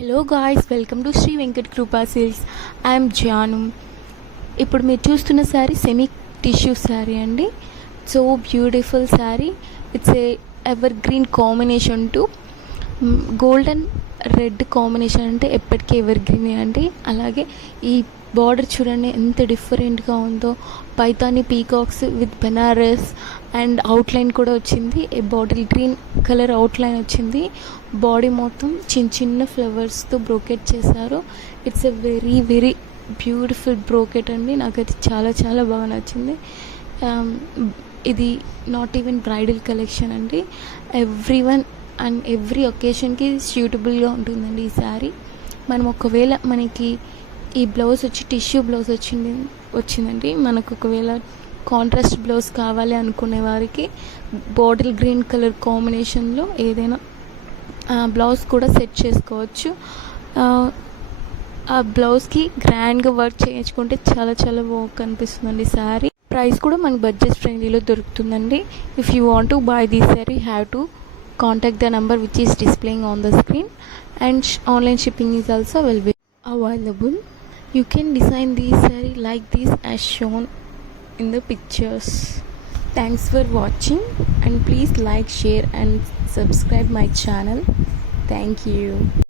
Hello guys, welcome to Shri Venkat Krupa silks. I'm Janu. ఇప్పుడు మీరు చూస్తున్న శారీ సెమీ టిష్యూ శారీ అండి. So beautiful sari. It's a ever green combination to gold and red combination, అంటే ఎప్పటికీ ever green అండి. అలాగే ఈ బార్డర్ చూడండి ఎంత డిఫరెంట్గా ఉందో. Paithani peacocks with Banaras and outline కూడా వచ్చింది. A bottle green colour outline వచ్చింది. బాడీ మొత్తం చిన్న చిన్న ఫ్లవర్స్తో బ్రోకెట్ చేశారు. It's a very very beautiful brocade అండి. నాకైతే చాలా చాలా బాగా నచ్చింది. ఇది నాట్ ఈవెన్ బ్రైడల్ కలెక్షన్ అండి. ఎవ్రీ వన్ అండ్ ఎవ్రీ ఒకేషన్కి సూటబుల్గా ఉంటుందండి ఈ శారీ. మనం ఒకవేళ మనకి ఈ బ్లౌజ్ వచ్చి టిష్యూ బ్లౌజ్ వచ్చిందండి. మనకు ఒకవేళ కాంట్రాస్ట్ బ్లౌజ్ కావాలి అనుకునే వారికి బాటిల్ గ్రీన్ కలర్ కాంబినేషన్లో ఏదైనా బ్లౌజ్ కూడా సెట్ చేసుకోవచ్చు. ఆ బ్లౌజ్కి గ్రాండ్గా వర్క్ చేయించుకుంటే చాలా చాలా బాగా కనిపిస్తుందండి శారీ. ప్రైస్ కూడా మనకి బడ్జెట్ ఫ్రెండ్లీలో దొరుకుతుందండి. If you want to buy this sari, have to contact the number which is displaying on the screen, and online shipping is also available. You can design this saree like this as shown in the pictures. Thanks for watching, and please like, share and subscribe my channel. Thank you.